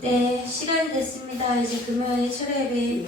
네, 시간이 됐습니다. 이제 금요일 철회예배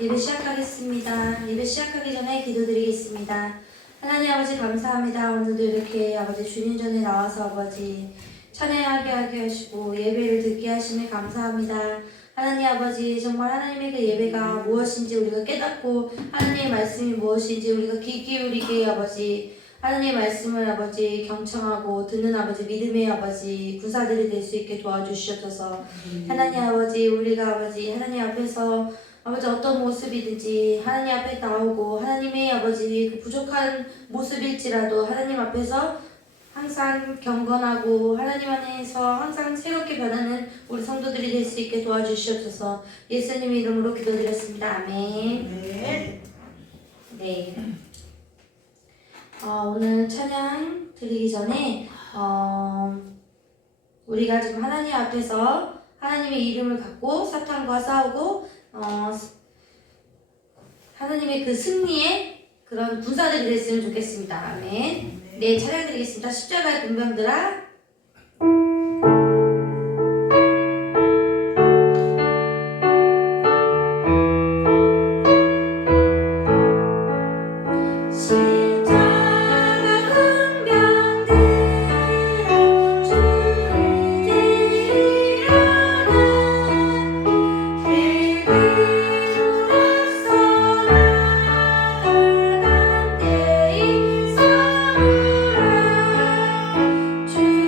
예배 시작하겠습니다. 예배 시작하기 전에 기도드리겠습니다. 하나님 아버지 감사합니다. 오늘도 이렇게 아버지 주님 전에 나와서 아버지 찬양하게 하시고 예배를 듣게 하시니 감사합니다. 하나님 아버지 정말 하나님의 그 예배가 무엇인지 우리가 깨닫고 하나님의 말씀이 무엇인지 우리가 귀 기울이게 아버지 하나님의 말씀을 아버지 경청하고 듣는 아버지 믿음의 아버지 군사들이 될 수 있게 도와주시옵소서. 하나님 아버지 우리가 아버지 하나님 앞에서 아버지 어떤 모습이든지 하나님 앞에 나오고 하나님의 아버지 그 부족한 모습일지라도 하나님 앞에서 항상 경건하고 하나님 안에서 항상 새롭게 변하는 우리 성도들이 될 수 있게 도와주시옵소서. 예수님 이름으로 기도드렸습니다. 아멘. 네. 오늘 찬양 드리기 전에 우리가 지금 하나님 앞에서 하나님의 이름을 갖고 사탄과 싸우고 하나님의 그 승리의 그런 군사들이 됐으면 좋겠습니다. 아멘. 네, 찬양 드리겠습니다. 십자가의 군병들아. 주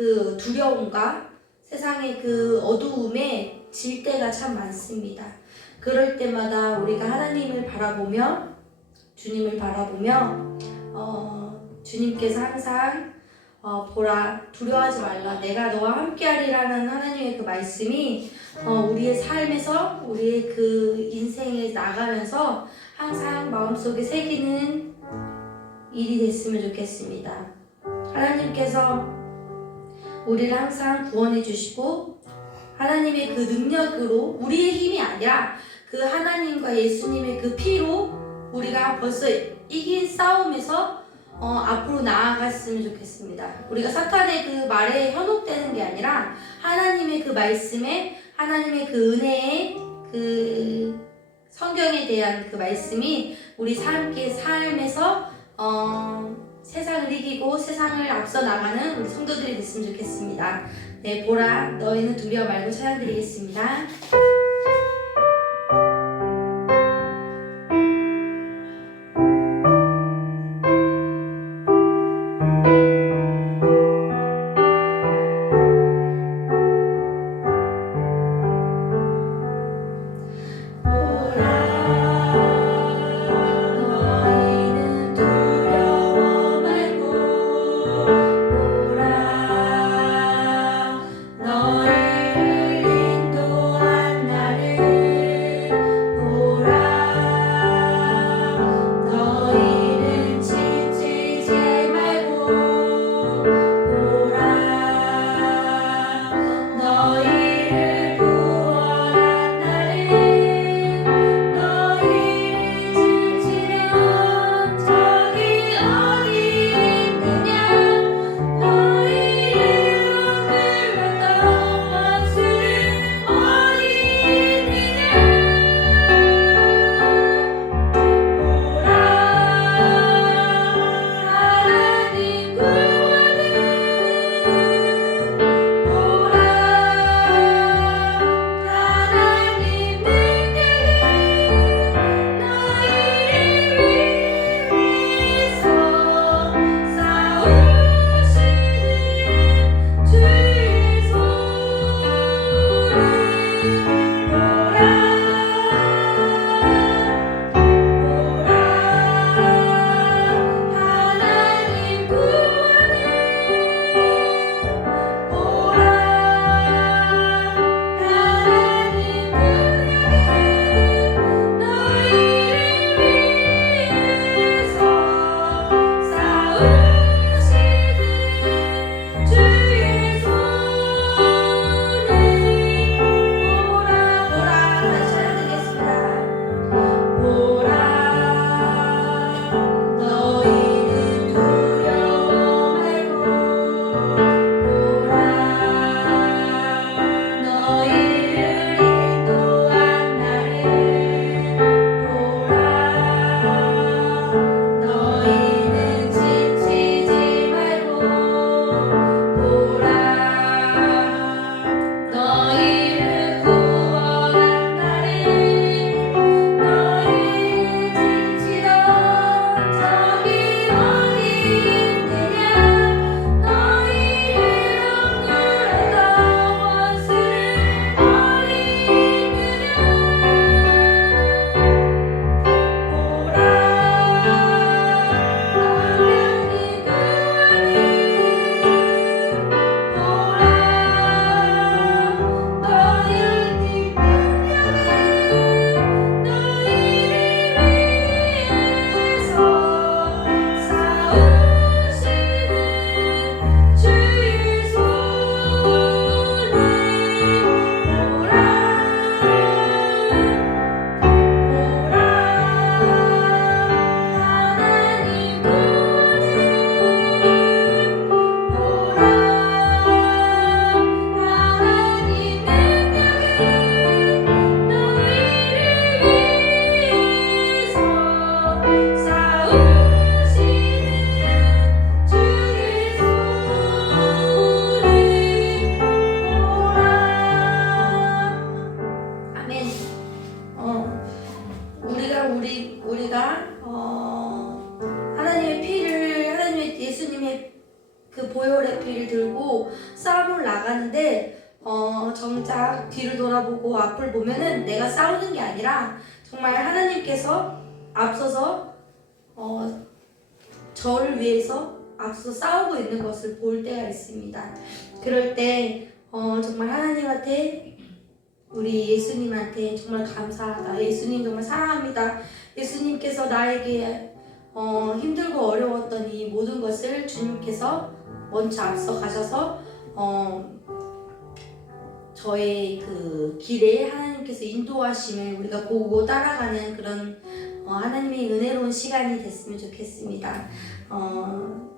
그 두려움과 세상의 그 어두움에 질 때가 참 많습니다. 그럴 때마다 우리가 하나님을 바라보며 주님을 바라보며 주님께서 항상 보라 두려워하지 말라 내가 너와 함께하리라는 하나님의 그 말씀이 우리의 삶에서 우리의 그 인생에 나가면서 항상 마음속에 새기는 일이 됐으면 좋겠습니다. 하나님께서 우리를 항상 구원해 주시고 하나님의 그 능력으로 우리의 힘이 아니라 그 하나님과 예수님의 그 피로 우리가 벌써 이긴 싸움에서 앞으로 나아갔으면 좋겠습니다. 우리가 사탄의 그 말에 현혹되는 게 아니라 하나님의 그 말씀에 하나님의 그 은혜에 그 성경에 대한 그 말씀이 우리 삶에서 세상을 이기고 세상을 앞서 나가는 우리 성도들이 됐으면 좋겠습니다. 네, 보라 너희는 두려워 말고 찬양드리겠습니다. 너희를 인도한 레피를 들고 싸움을 나가는데 정작 뒤를 돌아보고 앞을 보면은 내가 싸우는 게 아니라 정말 하나님께서 앞서서 저를 위해서 앞서 싸우고 있는 것을 볼 때가 있습니다. 그럴 때 정말 하나님한테 우리 예수님한테 정말 감사하다. 예수님 정말 사랑합니다. 예수님께서 나에게 힘들고 어려웠던 이 모든 것을 주님께서 먼저 앞서 가셔서 저의 그 길에 하나님께서 인도하심을 우리가 보고 따라가는 그런 하나님의 은혜로운 시간이 됐으면 좋겠습니다.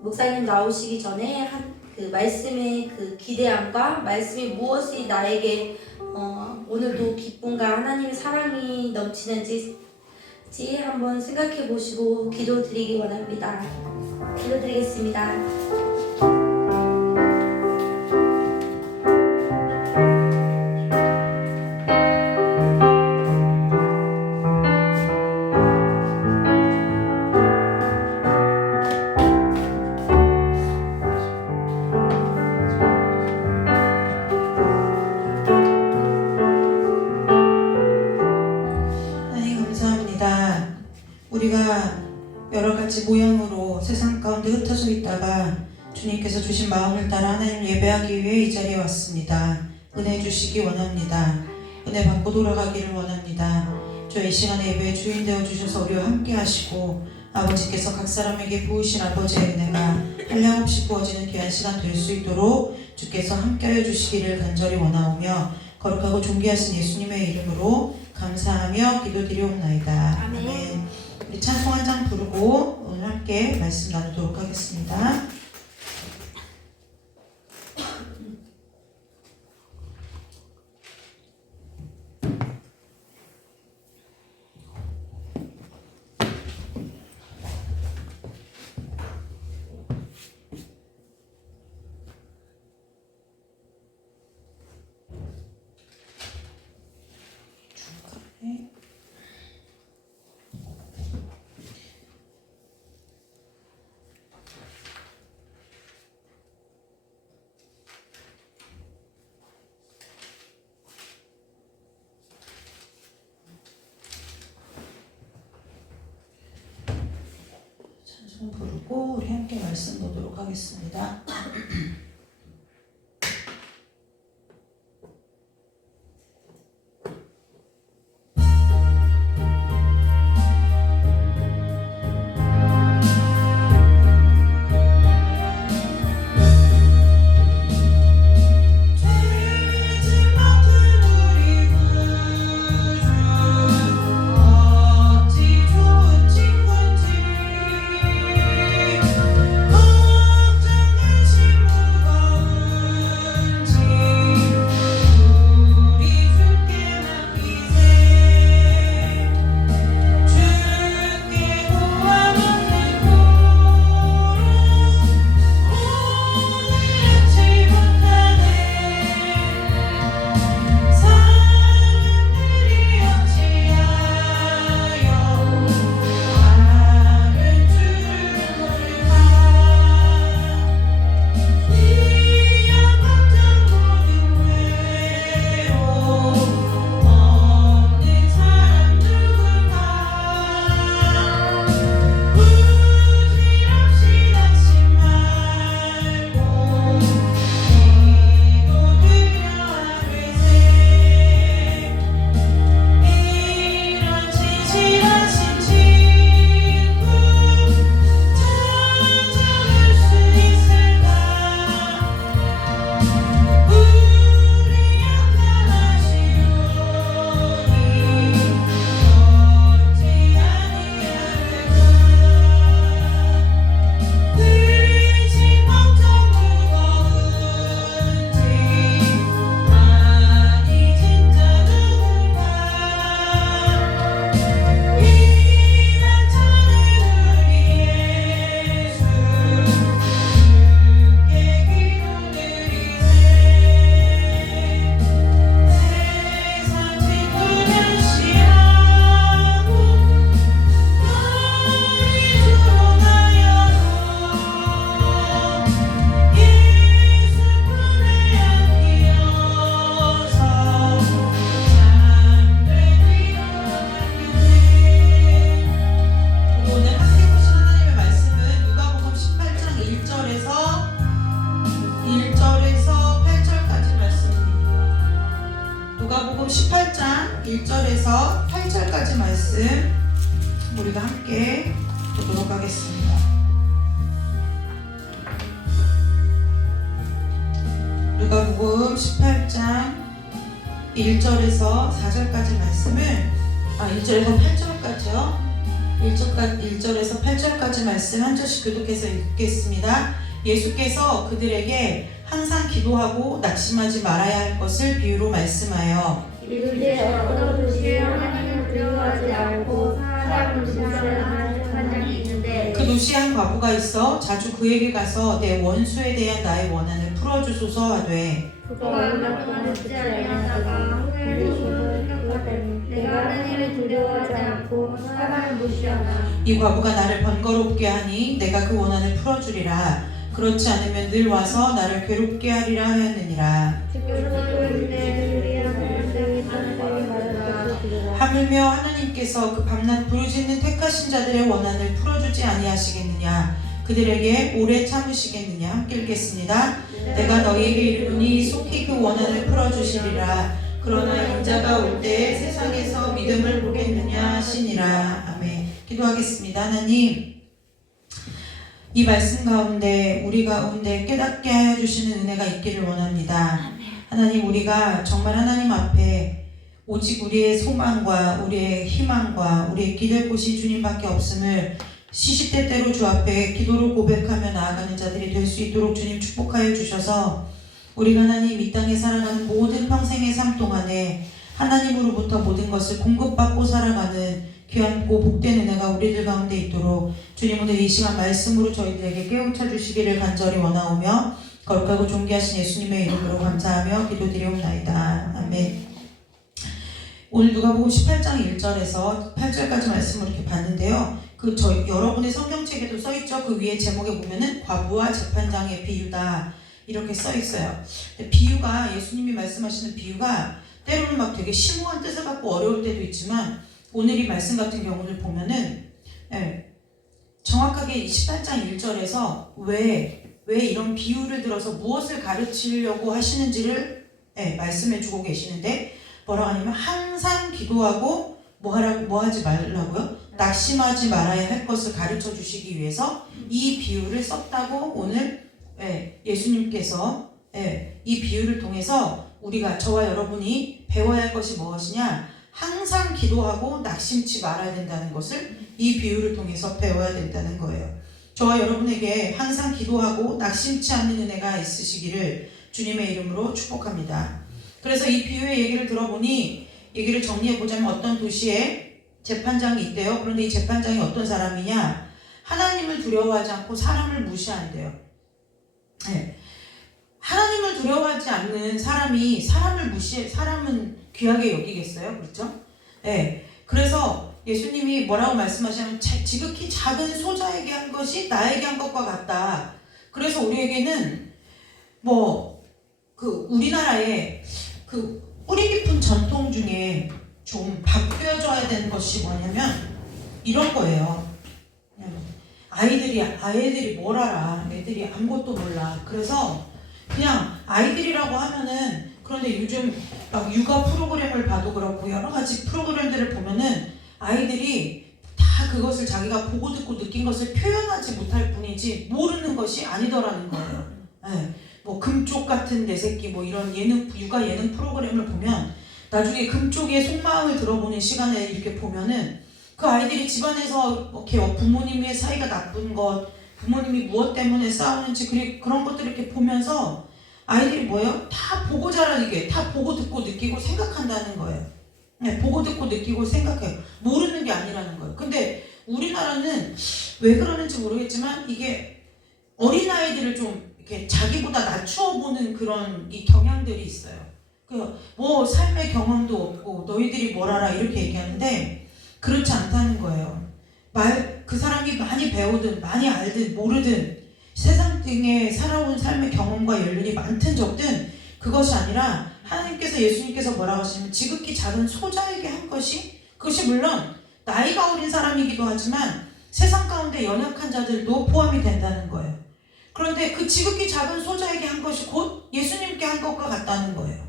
목사님 나오시기 전에 그 말씀의 그 기대함과 말씀이 무엇이 나에게 오늘도 기쁨과 하나님의 사랑이 넘치는지 한번 생각해 보시고 기도드리기 원합니다. 기도드리겠습니다. 우리가 여러 가지 모양으로 세상 가운데 흩어져 있다가 주님께서 주신 마음을 따라 하나님 예배하기 위해 이 자리에 왔습니다. 은혜 주시기 원합니다. 은혜 받고 돌아가기를 원합니다. 저 이 시간에 예배의 주인 되어 주셔서 우리와 함께 하시고 아버지께서 각 사람에게 부으신 아버지의 은혜가 한량없이 부어지는 귀한 시간 될 수 있도록 주께서 함께하여 주시기를 간절히 원하오며 거룩하고 존귀하신 예수님의 이름으로 감사하며 기도드리옵나이다. 아멘. 우리 찬송 한 장 부르고 오늘 함께 말씀 나누도록 하겠습니다. 찬송 부르고 우리 함께 말씀 보도록 하겠습니다. 걱정을 18장 1절에서 8절까지 말씀 우리가 함께 보도록 하겠습니다. 누가복음 18장 1절에서 4절까지 말씀을 1절에서 8절까지요. 1절에서 8절까지 말씀 한 절씩 교독해서 읽겠습니다. 예수께서 그들에게 항상 기도하고 낙심하지 말아야 할 것을 비유로 말씀하여 이르되 어떤 도시에 하나님을 두려워하지 않고 사람을 무시하는 사람이 있는데 그 도시에 한 과부가 있어 자주 그에게 가서 내 원수에 대한 나의 원한을 풀어주소서 하되 그가 얼마 동안 듣지 아니하다가 후회를 생각하되 내가 하나님을 두려워하지 않고 사람을 무시하나 이 과부가 나를 번거롭게 하니 내가 그 원한을 풀어주리라. 그렇지 않으면 늘 와서 나를 괴롭게 하리라 하였느니라. 하물며 하나님께서 그 밤낮 부르짖는 택하신 자들의 원한을 풀어주지 아니하시겠느냐. 그들에게 오래 참으시겠느냐. 함께 읽겠습니다. 내가 너희에게 이르노니 속히 그 원한을 풀어주시리라. 그러나 인자가 올 때 세상에서 믿음을 보겠느냐 하시니라. 아멘. 기도하겠습니다. 하나님, 이 말씀 가운데 우리 가운데 깨닫게 하여 주시는 은혜가 있기를 원합니다. 하나님, 우리가 정말 하나님 앞에 오직 우리의 소망과 우리의 희망과 우리의 기댈 곳이 주님밖에 없음을 시시때때로 주 앞에 기도로 고백하며 나아가는 자들이 될 수 있도록 주님 축복하여 주셔서 우리가 하나님 이 땅에 살아가는 모든 평생의 삶 동안에 하나님으로부터 모든 것을 공급받고 살아가는 귀한고 복된 은혜가 우리들 가운데 있도록 주님 오늘 이 시간 말씀으로 저희들에게 깨우쳐 주시기를 간절히 원하오며 거룩하고 존귀하신 예수님의 이름으로 감사하며 기도드리옵나이다. 아멘. 오늘 누가복음 18장 1절에서 8절까지 말씀을 이렇게 봤는데요. 여러분의 성경책에도 써있죠. 그 위에 제목에 보면은 과부와 재판장의 비유다 이렇게 써있어요. 비유가 예수님이 말씀하시는 비유가 때로는 막 되게 심오한 뜻을 갖고 어려울 때도 있지만 오늘 이 말씀 같은 경우를 보면은 정확하게 18장 1절에서 왜 이런 비유를 들어서 무엇을 가르치려고 하시는지를 말씀해 주고 계시는데 뭐라고 하냐면 항상 기도하고 뭐 하지 말라고요? 낙심하지 말아야 할 것을 가르쳐 주시기 위해서 이 비유를 썼다고 오늘 예수님께서 이 비유를 통해서 우리가 저와 여러분이 배워야 할 것이 무엇이냐? 항상 기도하고 낙심치 말아야 된다는 것을 이 비유를 통해서 배워야 된다는 거예요. 저와 여러분에게 항상 기도하고 낙심치 않는 은혜가 있으시기를 주님의 이름으로 축복합니다. 그래서 이 비유의 얘기를 들어보니 얘기를 정리해보자면 어떤 도시에 재판장이 있대요. 그런데 이 재판장이 어떤 사람이냐? 하나님을 두려워하지 않고 사람을 무시한대요. 하나님을 두려워하지 않는 사람이 사람은 귀하게 여기겠어요? 그렇죠? 그래서 예수님이 뭐라고 말씀하시냐면 지극히 작은 소자에게 한 것이 나에게 한 것과 같다. 그래서 우리에게는 우리나라의 그 뿌리 깊은 전통 중에 좀 바뀌어져야 되는 것이 뭐냐면 이런 거예요. 아이들이 뭘 알아? 애들이 아무것도 몰라. 그래서 그냥 아이들이라고 하면은 그런데 요즘 막 육아 프로그램을 봐도 그렇고 여러 가지 프로그램들을 보면은 아이들이 다 그것을 자기가 보고 듣고 느낀 것을 표현하지 못할 뿐이지 모르는 것이 아니더라는 거예요. 뭐 금쪽 같은 내 새끼 뭐 이런 육아 예능 프로그램을 보면 나중에 금쪽의 속마음을 들어보는 시간에 이렇게 보면은 그 아이들이 집안에서 이렇게 부모님의 사이가 나쁜 것, 부모님이 무엇 때문에 싸우는지 그런 것들을 이렇게 보면서 아이들이 뭐예요? 다 보고 자라게, 다 보고 듣고 느끼고 생각한다는 거예요. 보고 듣고 느끼고 생각해요. 모르는 게 아니라는 거예요. 근데 우리나라는 왜 그러는지 모르겠지만 이게 어린아이들을 좀 이렇게 자기보다 낮추어 보는 그런 이 경향들이 있어요. 뭐 삶의 경험도 없고 너희들이 뭘 알아 이렇게 얘기하는데 그렇지 않다는 거예요. 그 사람이 많이 배우든 많이 알든 모르든 세상 등에 살아온 삶의 경험과 연륜이 많든 적든 그것이 아니라 하나님께서 예수님께서 뭐라고 하시냐면 지극히 작은 소자에게 한 것이 그것이 물론 나이가 어린 사람이기도 하지만 세상 가운데 연약한 자들도 포함이 된다는 거예요. 그런데 그 지극히 작은 소자에게 한 것이 곧 예수님께 한 것과 같다는 거예요.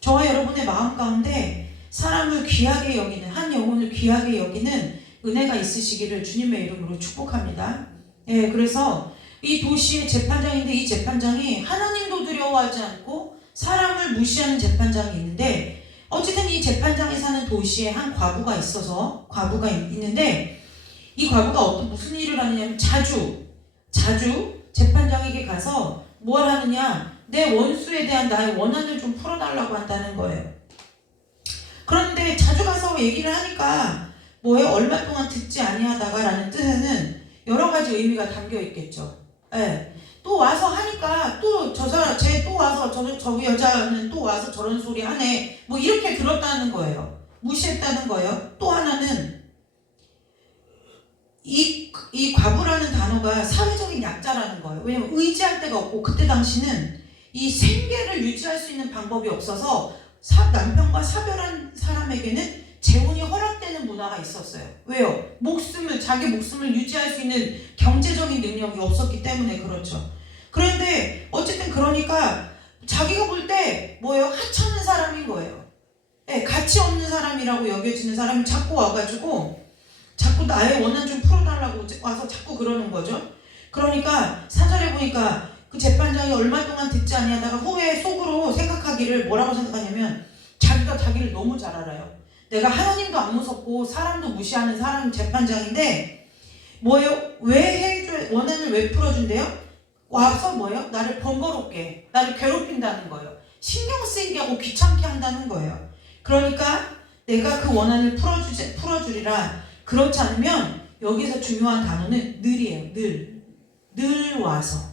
저와 여러분의 마음 가운데 사람을 귀하게 여기는, 한 영혼을 귀하게 여기는 은혜가 있으시기를 주님의 이름으로 축복합니다. 예, 그래서 이 도시의 재판장인데 이 재판장이 하나님도 두려워하지 않고 사람을 무시하는 재판장이 있는데, 어쨌든 이 재판장에 사는 도시에 한 과부가 있는데, 이 과부가 무슨 일을 하느냐면 자주 재판장에게 가서 뭘 하느냐, 내 원수에 대한 나의 원한을 좀 풀어달라고 한다는 거예요. 그런데 자주 가서 얘기를 하니까 얼마 동안 듣지 아니하다가 라는 뜻에는 여러 가지 의미가 담겨 있겠죠. 예. 또 와서 하니까 또 쟤 와서 저 여자는 또 와서 저런 소리 하네, 이렇게 들었다는 거예요. 무시했다는 거예요. 또 하나는 이 과부라는 단어가 사회적인 약자라는 거예요. 왜냐면 의지할 데가 없고, 그때 당시는 이 생계를 유지할 수 있는 방법이 없어서 남편과 사별한 사람에게는 재혼이 허락되는 문화가 있었어요. 왜요? 자기 목숨을 유지할 수 있는 경제적인 능력이 없었기 때문에 그렇죠. 그런데 어쨌든 그러니까 자기가 볼 때 하찮은 사람인 거예요. 네, 가치 없는 사람이라고 여겨지는 사람이 자꾸 와가지고 자꾸 나의 원한 좀 풀어달라고 와서 자꾸 그러는 거죠. 그러니까 4절에 보니까 그 재판장이 얼마 동안 듣지 아니하다가 후에 속으로 생각하기를 뭐라고 생각하냐면, 자기가 자기를 너무 잘 알아요. 내가 하나님도 안 무섭고 사람도 무시하는 사람 재판장인데 원한을 왜 풀어준대요? 와서 나를 번거롭게, 나를 괴롭힌다는 거예요. 신경 쓰이게 하고 귀찮게 한다는 거예요. 그러니까 내가 그 원한을 풀어주리라. 그렇지 않으면, 여기서 중요한 단어는 늘이에요. 늘 와서.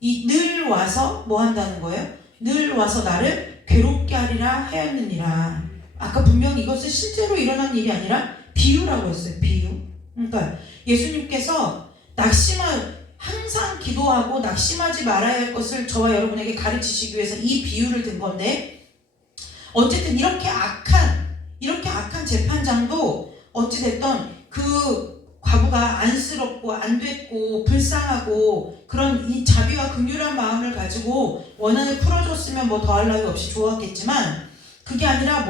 늘 와서 뭐 한다는 거예요? 늘 와서 나를 괴롭게 하리라 하였느니라. 아까 분명히 이것은 실제로 일어난 일이 아니라 비유라고 했어요. 비유. 그러니까 예수님께서 항상 기도하고 낙심하지 말아야 할 것을 저와 여러분에게 가르치시기 위해서 이 비유를 든 건데, 어쨌든 이렇게 악한 재판장도 어찌됐던 그 과부가 안쓰럽고 안됐고 불쌍하고 그런 이 자비와 긍휼한 마음을 가지고 원한을 풀어줬으면 더할 나위 없이 좋았겠지만, 그게 아니라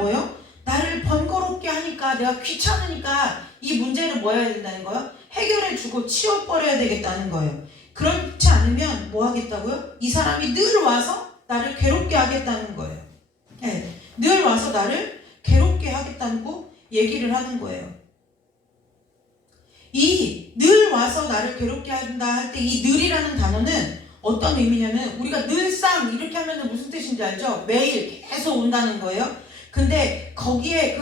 나를 번거롭게 하니까, 내가 귀찮으니까 이 문제를 해야 된다는 거예요? 해결해주고 치워버려야 되겠다는 거예요. 그렇지 않으면 뭐 하겠다고요? 이 사람이 늘 와서 나를 괴롭게 하겠다는 거예요. 네, 늘 와서 나를 괴롭게 하겠다고 얘기를 하는 거예요. 이 늘 와서 나를 괴롭게 한다 할 때 이 늘이라는 단어는 어떤 의미냐면, 우리가 늘상 이렇게 하면 무슨 뜻인지 알죠? 매일 계속 온다는 거예요. 근데 거기에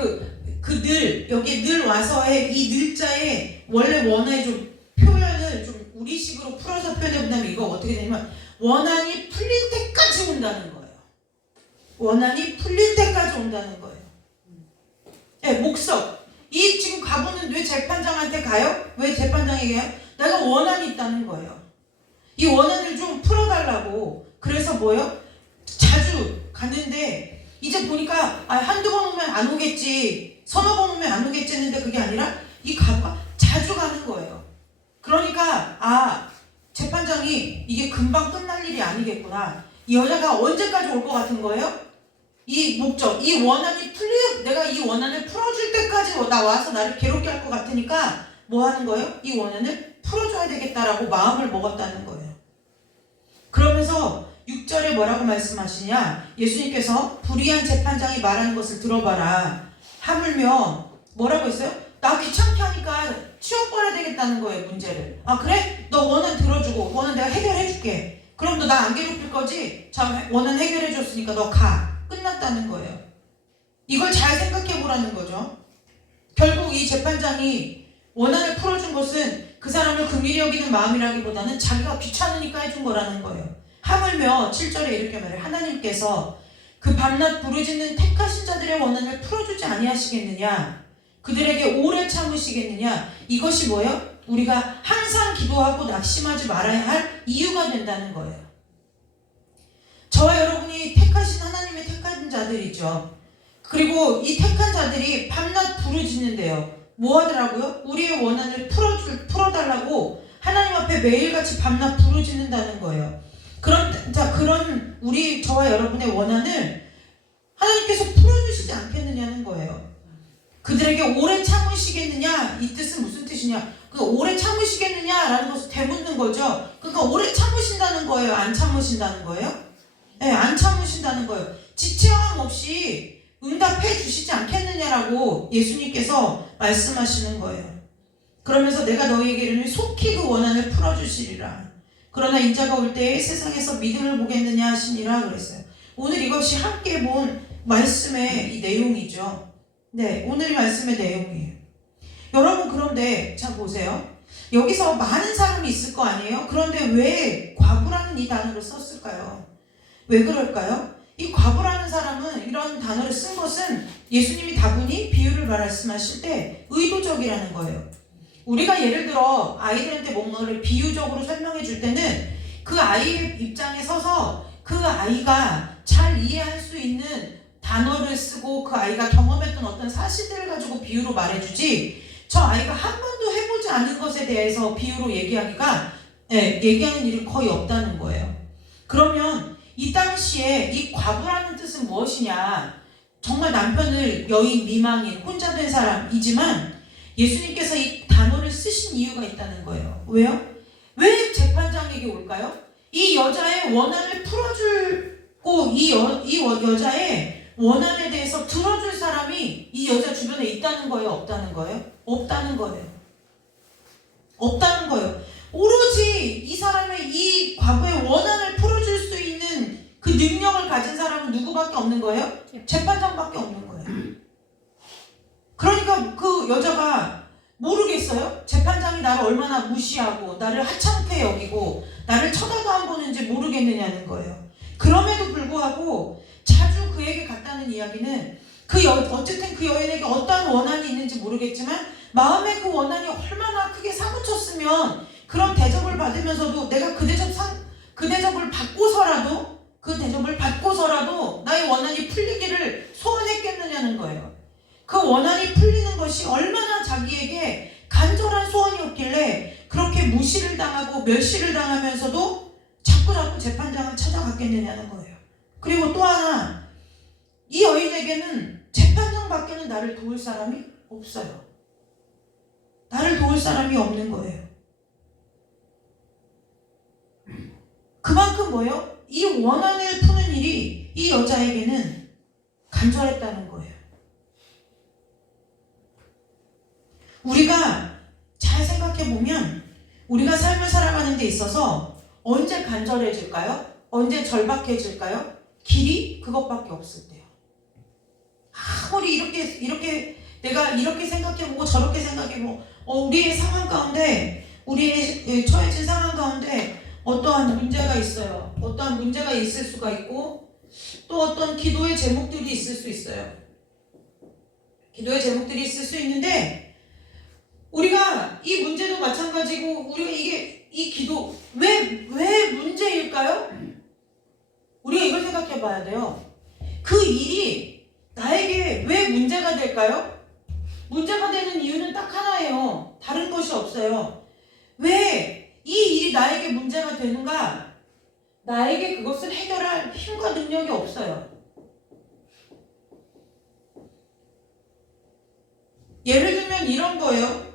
여기에 늘 와서의 이 늘자의 원래 원어의 좀 표현을 좀 우리식으로 풀어서 표현해본다면 이거 어떻게 되냐면, 원한이 풀릴 때까지 온다는 거예요. 원한이 풀릴 때까지 온다는 거예요. 네, 목적. 지금 과부는 왜 재판장한테 가요? 왜 재판장에게 가요? 내가 원한이 있다는 거예요. 이 원한을 좀 풀어달라고. 그래서 자주 가는데, 이제 보니까 한두 번 오면 안 오겠지, 서너 번 오면 안 오겠지 했는데, 그게 아니라 이 과부가 자주 가는 거예요. 그러니까 재판장이 이게 금방 끝날 일이 아니겠구나, 이 여자가 언제까지 올 것 같은 거예요? 이 목적, 이 원한이 내가 이 원한을 풀어줄 때까지 와서 나를 괴롭게 할 것 같으니까 뭐 하는 거예요? 이 원한을 풀어줘야 되겠다라고 마음을 먹었다는 거예요. 그러면서 6절에 뭐라고 말씀하시냐, 예수님께서 불의한 재판장이 말하는 것을 들어봐라. 하물며 뭐라고 했어요? 나 귀찮게 하니까 치워버려야 되겠다는 거예요, 문제를. 그래? 너 원한 들어주고 원한 내가 해결해줄게. 그럼 너 나 안 괴롭힐 거지? 자, 원한 해결해줬으니까 너 가. 끝났다는 거예요. 이걸 잘 생각해 보라는 거죠. 결국 이 재판장이 원한을 풀어준 것은 그 사람을 긍휼히 여기는 마음이라기보다는 자기가 귀찮으니까 해준 거라는 거예요. 하물며 7절에 이렇게 말해요. 하나님께서 그 밤낮 부르짖는 택하신 자들의 원한을 풀어주지 아니하시겠느냐, 그들에게 오래 참으시겠느냐. 이것이 뭐예요? 우리가 항상 기도하고 낙심하지 말아야 할 이유가 된다는 거예요. 저와 여러분이 택하신 하나님의 택한 자들이죠. 그리고 이 택한 자들이 밤낮 부르짖는데요. 뭐 하더라고요? 우리의 원한을 풀어달라고 하나님 앞에 매일같이 밤낮 부르짖는다는 거예요. 그런 저와 여러분의 원한을 하나님께서 풀어주시지 참으시지 않겠느냐는 거예요. 그들에게 오래 참으시겠느냐, 이 뜻은 무슨 뜻이냐? 그 오래 참으시겠느냐라는 것을 되묻는 거죠. 그러니까 오래 참으신다는 거예요, 안 참으신다는 거예요? 네, 안 참으신다는 거예요. 지체함 없이 응답해 주시지 않겠느냐라고 예수님께서 말씀하시는 거예요. 그러면서 내가 너희에게 이르니 속히 그 원한을 풀어주시리라. 그러나 인자가 올 때에 세상에서 믿음을 보겠느냐 하시니라 그랬어요. 오늘 이것이 함께 본 말씀의 이 내용이죠. 네, 오늘 말씀의 내용이에요. 여러분, 그런데 자 보세요. 여기서 많은 사람이 있을 거 아니에요? 그런데 왜 과부라는 이 단어를 썼을까요? 왜 그럴까요? 이 과부라는 사람은 이런 단어를 쓴 것은 예수님이 다분히 비유를 말씀하실 때 의도적이라는 거예요. 우리가 예를 들어 아이들한테 뭔가를 비유적으로 설명해 줄 때는 그 아이의 입장에 서서 그 아이가 잘 이해할 수 있는 단어를 쓰고 그 아이가 경험했던 어떤 사실들을 가지고 비유로 말해주지, 저 아이가 한 번도 해보지 않은 것에 대해서 비유로 얘기하는 일은 거의 없다는 거예요. 그러면 이 당시에 이 과부라는 뜻은 무엇이냐? 정말 남편을 여인, 미망인, 혼자 된 사람이지만 예수님께서 이 단어를 쓰신 이유가 있다는 거예요. 왜요? 왜 재판장에게 올까요? 이 여자의 원한을 풀어주고 이 여자의 원한에 대해서 들어줄 사람이 이 여자 주변에 있다는 거예요? 없다는 거예요? 없다는 거예요. 없다는 거예요. 오로지 이 사람의 이 과거의 원한을 풀어줄 수 있는 그 능력을 가진 사람은 누구밖에 없는 거예요? 재판장밖에 없는 거예요. 그러니까 그 여자가 모르겠어요? 재판장이 나를 얼마나 무시하고 나를 하찮게 여기고 나를 쳐다도 안 보는지 모르겠느냐는 거예요. 그럼에도 불구하고 자주 그에게 갔다는 이야기는 어쨌든 그 여인에게 어떤 원한이 있는지 모르겠지만 마음에 그 원한이 얼마나 크게 사무쳤으면 그런 대접을 받으면서도 내가 그 대접을 받고서라도 나의 원한이 풀리기를 소원했겠느냐는 거예요. 그 원한이 풀리는 것이 얼마나 자기에게 간절한 소원이었길래 그렇게 무시를 당하고 멸시를 당하면서도 자꾸 재판장을 찾아갔겠느냐는 거예요. 그리고 또 하나, 이 여인에게는 재판장밖에는 나를 도울 사람이 없어요. 나를 도울 사람이 없는 거예요. 그만큼 뭐예요? 이 원한을 푸는 일이 이 여자에게는 간절했다는 거예요. 우리가 잘 생각해보면 우리가 삶을 살아가는 데 있어서 언제 간절해질까요? 언제 절박해질까요? 길이 그것밖에 없을 때요. 아무리 이렇게 내가 이렇게 생각해보고 저렇게 생각해보고 우리의 상황 가운데, 우리의 처해진 상황 가운데 어떠한 문제가 있어요. 어떠한 문제가 있을 수가 있고 또 어떤 기도의 제목들이 있을 수 있어요. 기도의 제목들이 있을 수 있는데 우리가 이 문제도 마찬가지고 우리가 이 기도 왜 문제일까요? 우리가 이걸 생각해 봐야 돼요. 그 일이 나에게 왜 문제가 될까요? 문제가 되는 이유는 딱 하나예요. 다른 것이 없어요. 왜 이 일이 나에게 문제가 되는가? 나에게 그것을 해결할 힘과 능력이 없어요. 예를 들면 이런 거예요.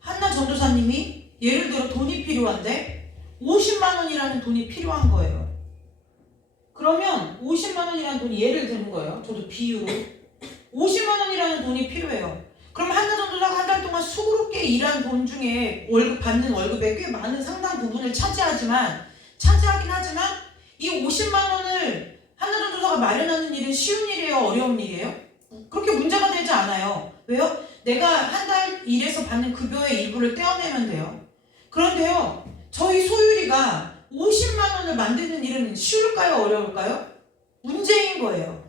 한나 전도사님이 예를 들어 돈이 필요한데 50만 원이라는 돈이 필요한 거예요. 그러면 50만 원이라는 돈이 예를 드는 거예요. 저도 비유로 50만 원이라는 돈이 필요해요. 그럼 한나 전도사가 한 달 동안 수고롭게 일한 돈 중에 받는 월급의 꽤 많은 상당 부분을 차지하긴 하지만 이 50만 원을 한나 전도사가 마련하는 일은 쉬운 일이에요? 어려운 일이에요? 그렇게 문제가 되지 않아요. 왜요? 내가 한 달 일에서 받는 급여의 일부를 떼어내면 돼요. 그런데요, 저희 소율이가 50만 원을 만드는 일은 쉬울까요? 어려울까요? 문제인 거예요.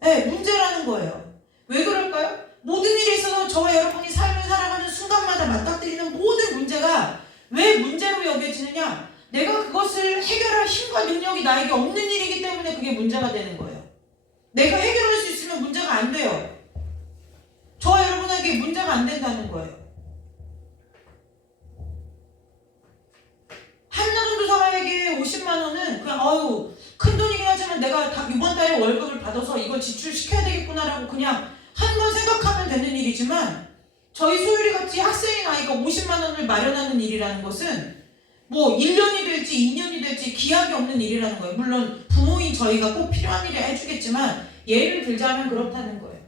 네, 문제라는 거예요. 왜 그럴까요? 모든 일에 있어서 저와 여러분이 삶을 살아가는 순간마다 맞닥뜨리는 모든 문제가 왜 문제로 여겨지느냐? 내가 그것을 해결할 힘과 능력이 나에게 없는 일이기 때문에 그게 문제가 되는 거예요. 내가 해결할 수 있으면 문제가 안 돼요. 저와 여러분에게 문제가 안 된다는 거예요. 한나 전도사에게 50만 원은 그 그냥 큰 돈이긴 하지만 내가 이번 달에 월급을 받아서 이걸 지출시켜야 되겠구나라고 그냥 한 번 생각하면 되는 일이지만, 저희 소율이 같이 학생인 아이가 50만 원을 마련하는 일이라는 것은 뭐 1년이 될지 2년이 될지 기약이 없는 일이라는 거예요. 물론 부모인 저희가 꼭 필요한 일이야 해주겠지만 예를 들자면 그렇다는 거예요.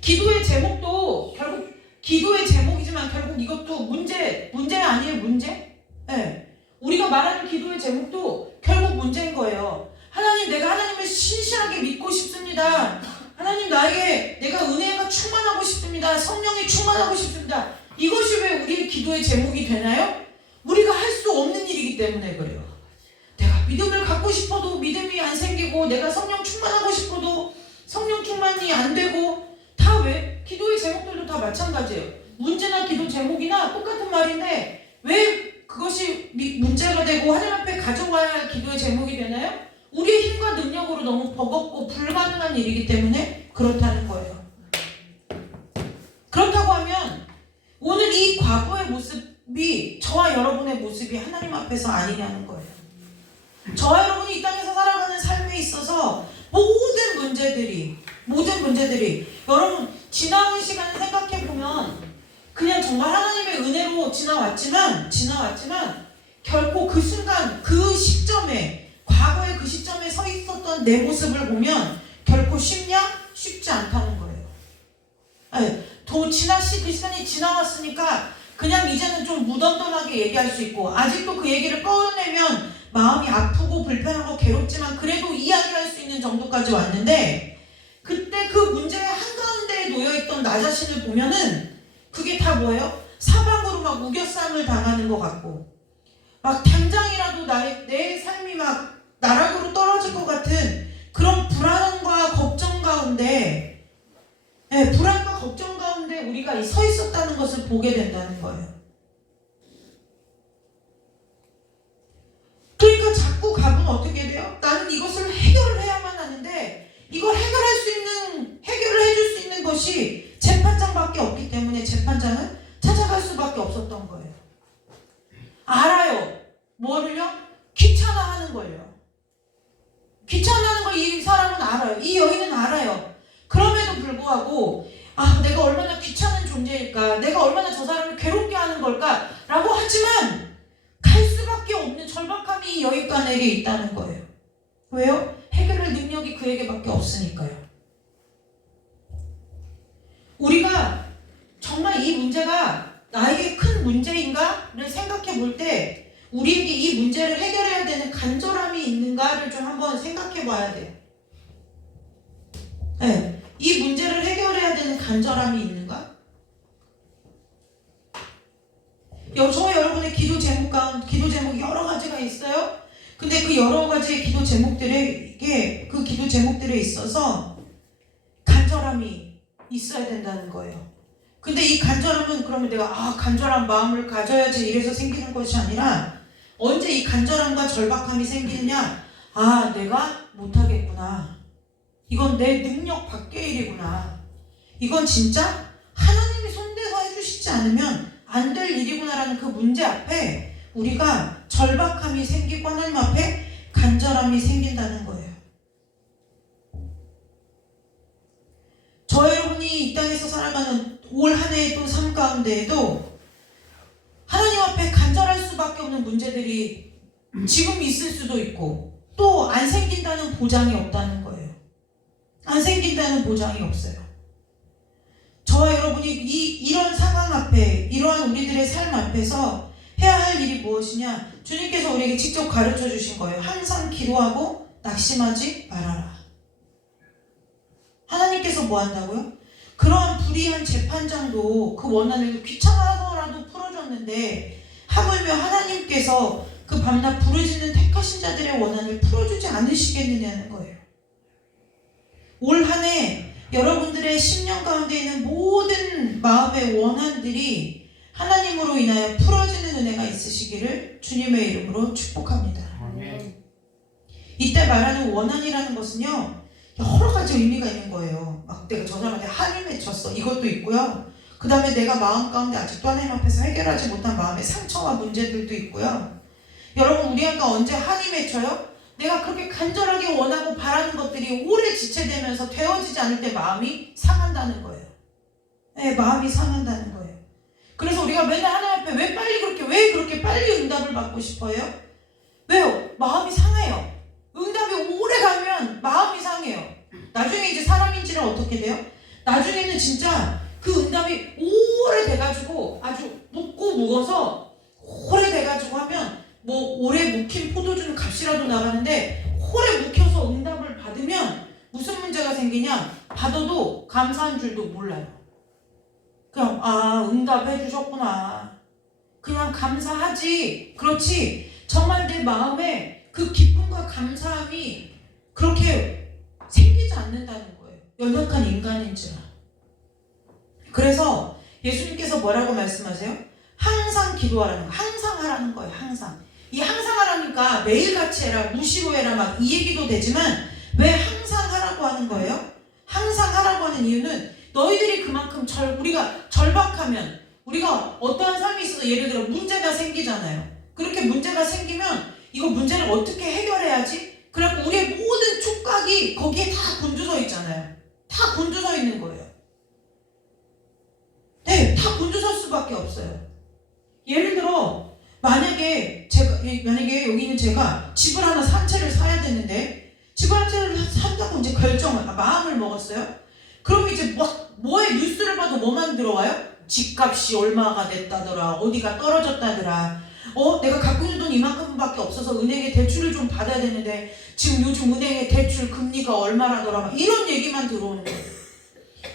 기도의 제목도 결국 기도의 제목이지만 결국 이것도 문제 아니에요. 문제? 네. 우리가 말하는 기도의 제목도 결국 문제인 거예요. 하나님, 내가 하나님을 신실하게 믿고 싶습니다. 하나님, 내가 은혜가 충만하고 싶습니다. 성령이 충만하고 싶습니다. 이것이 왜 우리의 기도의 제목이 되나요? 우리가 할 수 없는 일이기 때문에 그래요. 내가 믿음을 갖고 싶어도 믿음이 안 생기고, 내가 성령 충만하고 싶어도 성령 충만이 안 되고, 다 왜? 기도의 제목들도 다 마찬가지예요. 문제나 기도 제목이나 똑같은 말인데 왜 그것이 문제가 되고 하나님 앞에 가져와야 할 기도의 제목이 되나요? 우리의 힘과 능력으로 너무 버겁고 불가능한 일이기 때문에 그렇다는 거예요. 그렇다고 하면 오늘 이 과거의 모습이 저와 여러분의 모습이 하나님 앞에서 아니냐는 거예요. 저와 여러분이 이 땅에서 살아가는 삶에 있어서 모든 문제들이 여러분 지나온 시간을 생각해보면 그냥 정말 하나님의 은혜로 지나왔지만 결코 그 순간 그 시점에 과거의 그 시점에 서 있었던 내 모습을 보면 결코 쉽냐? 쉽지 않다는 거예요. 그 시간이 지나왔으니까 그냥 이제는 좀 무던던하게 얘기할 수 있고, 아직도 그 얘기를 꺼내면 마음이 아프고 불편하고 괴롭지만 그래도 이야기할 수 있는 정도까지 왔는데, 그때 그 문제의 한가운데에 놓여있던 나 자신을 보면은 그게 다 뭐예요? 사방으로 막 우겨싸움을 당하는 것 같고, 막 당장이라도 내 삶이 막 나락으로 떨어질 것 같은 그런 불안과 걱정 가운데, 불안과 걱정 가운데 우리가 서 있었다는 것을 보게 된다는 거예요. 그러니까 자꾸 갑은 어떻게 돼요? 나는 이것을 해결을 해야만 하는데, 이걸 해결을 해줄 수 있는 것이 재판장밖에 없기 때문에 재판장은 찾아갈 수밖에 없었던 거예요. 알아요. 뭐를요? 귀찮아하는 걸요. 귀찮아하는 걸 이 사람은 알아요. 이 여인은 알아요. 그럼에도 불구하고 내가 얼마나 귀찮은 존재일까, 내가 얼마나 저 사람을 괴롭게 하는 걸까 라고 하지만 갈 수밖에 없는 절박함이 이 여인간에게 있다는 거예요. 왜요? 해결할 능력이 그에게밖에 없으니까요. 우리가 정말 이 문제가 나에게 큰 문제인가를 생각해 볼 때 우리에게 이 문제를 해결해야 되는 간절함이 있는가를 좀 한번 생각해 봐야 돼요. 이 문제를 해결해야 되는 간절함이 있는가? 저와 여러분의 기도 제목이 여러 가지가 있어요. 근데 그 여러 가지의 기도 제목들에 있어서 간절함이 있어야 된다는 거예요. 근데 이 간절함은 그러면 내가 간절한 마음을 가져야지 이래서 생기는 것이 아니라, 언제 이 간절함과 절박함이 생기느냐? 내가 못하겠구나. 이건 내 능력 밖의 일이구나. 이건 진짜 하나님이 손대서 해주시지 않으면 안 될 일이구나라는 그 문제 앞에 우리가 절박함이 생기고 하나님 앞에 간절함이 생긴다는 거예요. 저 여러분이 이 땅에서 살아가는 올 한 해의 또 삶 가운데에도 하나님 앞에 간절할 수밖에 없는 문제들이 지금 있을 수도 있고, 또 안 생긴다는 보장이 없다는 거예요. 안 생긴다는 보장이 없어요. 저와 여러분이 이런 상황 앞에, 이러한 우리들의 삶 앞에서 해야 할 일이 무엇이냐? 주님께서 우리에게 직접 가르쳐 주신 거예요. 항상 기도하고 낙심하지 말아라. 하나님께서 뭐 한다고요? 그러한 불의한 재판장도 그 원한을 귀찮아서라도 풀어줬는데, 하물며 하나님께서 그 밤낮 부르짖는 택하신 자들의 원한을 풀어주지 않으시겠느냐는 거예요. 올 한 해 여러분들의 10년 가운데 있는 모든 마음의 원한들이 하나님으로 인하여 풀어지는 은혜가 있으시기를 주님의 이름으로 축복합니다. 아멘. 이때 말하는 원한이라는 것은요, 여러 가지 의미가 있는 거예요. 막 내가 저 사람한테 한을 맺혔어, 이것도 있고요. 그 다음에 내가 마음 가운데 아직도 하나님 앞에서 해결하지 못한 마음의 상처와 문제들도 있고요. 여러분, 우리가 언제 한이 맺혀요? 내가 그렇게 간절하게 원하고 바라는 것들이 오래 지체되면서 되어지지 않을 때 마음이 상한다는 거예요. 네, 마음이 상한다는 거예요. 그래서 우리가 맨날 하나님 앞에 왜 그렇게 빨리 응답을 받고 싶어요? 왜요? 마음이 상해요. 응답이 오래 가면 마음이 상해요. 나중에 이제 사람인지는 어떻게 돼요? 나중에는 진짜 그 응답이 오래 돼가지고 아주 묵고 묵어서 오래 돼가지고 하면 뭐 오래 묵힌 포도주는 값이라도 나가는데 오래 묵혀서 응답을 받으면 무슨 문제가 생기냐? 받아도 감사한 줄도 몰라요. 그냥 응답해 주셨구나. 그냥 감사하지. 그렇지. 정말 내 마음에 그 기쁨과 감사함이 그렇게 생기지 않는다는 거예요. 연약한 인간인지라. 그래서 예수님께서 뭐라고 말씀하세요? 항상 기도하라는 거. 항상 하라는 거예요. 항상. 이 항상 하라니까 매일같이 해라, 무시로 해라 막 이 얘기도 되지만 왜 항상 하라고 하는 거예요? 항상 하라고 하는 이유는 너희들이 그만큼 우리가 절박하면 우리가 어떠한 삶이 있어서 예를 들어 문제가 생기잖아요. 그렇게 문제가 생기면 이거 문제를 어떻게 해결해야지? 그래갖고 우리의 모든 촉각이 거기에 다 곤두서 있잖아요. 다 곤두서 있는 거예요. 네, 다 곤두설 수밖에 없어요. 예를 들어 만약에 여기 있는 제가 집을 하나 산 채를 사야 되는데 집을 한 채를 산다고 이제 마음을 먹었어요. 그럼 이제 뭐에 뉴스를 봐도 뭐만 들어와요? 집값이 얼마가 됐다더라. 어디가 떨어졌다더라. 내가 갖고 있는 돈 이만큼밖에 없어서 은행에 대출을 좀 받아야 되는데 지금 요즘 은행의 대출 금리가 얼마라더라. 이런 얘기만 들어오는 거예요.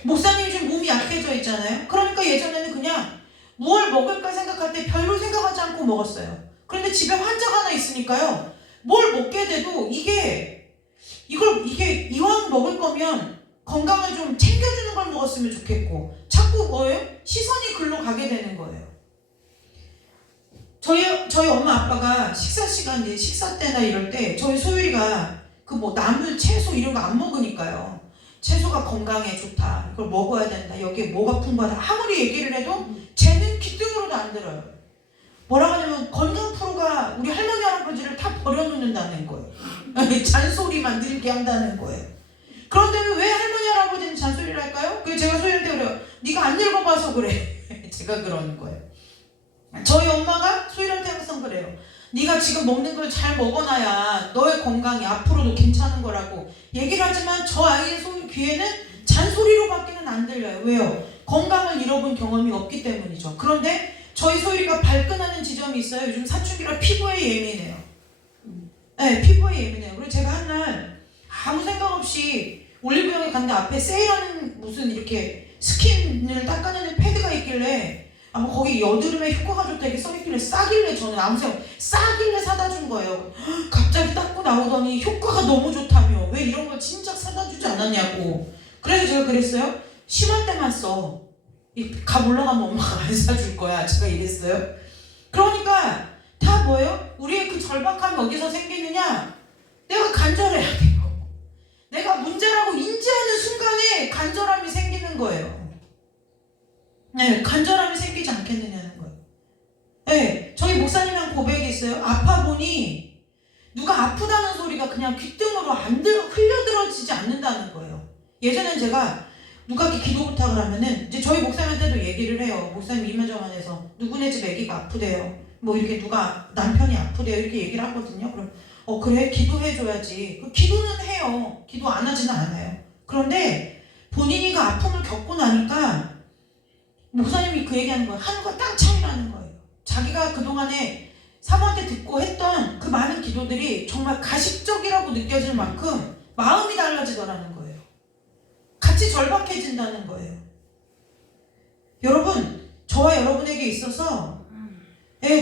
목사님이 좀 몸이 약해져 있잖아요. 그러니까 예전에는 그냥 뭘 먹을까 생각할 때 별로 생각하지 않고 먹었어요. 그런데 집에 환자가 하나 있으니까요. 뭘 먹게 돼도 이게 이왕 먹을 거면 건강을 좀 챙겨주는 걸 먹었으면 좋겠고 자꾸 뭐예요? 시선이 글로 가게 되는 거예요. 저희 엄마 아빠가 식사 때나 이럴 때 저희 소율이가 나물 채소 이런 거 안 먹으니까요. 채소가 건강에 좋다. 이걸 먹어야 된다. 여기에 뭐가 풍부하다. 아무리 얘기를 해도 쟤는 귀등으로도 안 들어요. 뭐라고 하냐면 건강 프로가 우리 할머니 할아버지를 다 버려놓는다는 거예요. 잔소리만 늘게 한다는 거예요. 그런데 왜 할머니 할아버지는 잔소리를 할까요? 제가 소율한테 그래요. 네가 안 읽어봐서 그래. 제가 그러는 거예요. 저희 엄마가 소율한테 항상 그래요. 네가 지금 먹는 걸 잘 먹어놔야 너의 건강이 앞으로도 괜찮은 거라고 얘기를 하지만 저 아이의 귀에는 잔소리로밖에는 안 들려요. 왜요? 건강을 잃어본 경험이 없기 때문이죠. 그런데 저희 소율이가 발끈하는 지점이 있어요. 요즘 사춘기라 피부에 예민해요. 네, 피부에 예민해요. 그래서 제가 한날 아무 생각 없이 올리브영에 갔는데 앞에 세일하는 무슨 이렇게 스킨을 닦아내는 패드가 있길래 거기 여드름에 효과가 좋다 이렇게 써있길래 싸길래 저는 아무 생각 싸길래 사다 준 거예요. 갑자기 닦고 나오더니 효과가 너무 좋다며 왜 이런 걸 진작 사다 주지 않았냐고. 그래서 제가 그랬어요. 심할 때만 써. 값 올라가면 엄마가 안 사줄 거야. 제가 이랬어요. 그러니까 다 뭐예요? 우리의 그 절박함이 어디서 생기느냐? 내가 간절해야 돼요. 내가 문제라고 인지하는 순간에 간절함이 생기는 거예요. 네, 간절함이 생기지 않겠느냐는 거예요. 네, 저희 목사님이랑 고백이 있어요. 아파 보니 누가 아프다는 소리가 그냥 귓등으로 흘려들어지지 않는다는 거예요. 예전엔 제가 누가 이렇게 기도 부탁을 하면은 이제 저희 목사님한테도 얘기를 해요. 목사님 이면정안에서 누구네 집 아기가 아프대요. 뭐 이렇게 누가 남편이 아프대요. 이렇게 얘기를 하거든요. 그럼 그래 기도해줘야지. 기도는 해요. 기도 안 하지는 않아요. 그런데 본인이 그 아픔을 겪고 나니까 목사님이 그 얘기하는 거예요. 하늘과 땅 차이라는 거예요. 자기가 그동안에 사모한테 듣고 했던 그 많은 기도들이 정말 가식적이라고 느껴질 만큼 마음이 달라지더라는 거예요. 같이 절박해진다는 거예요. 여러분, 저와 여러분에게 있어서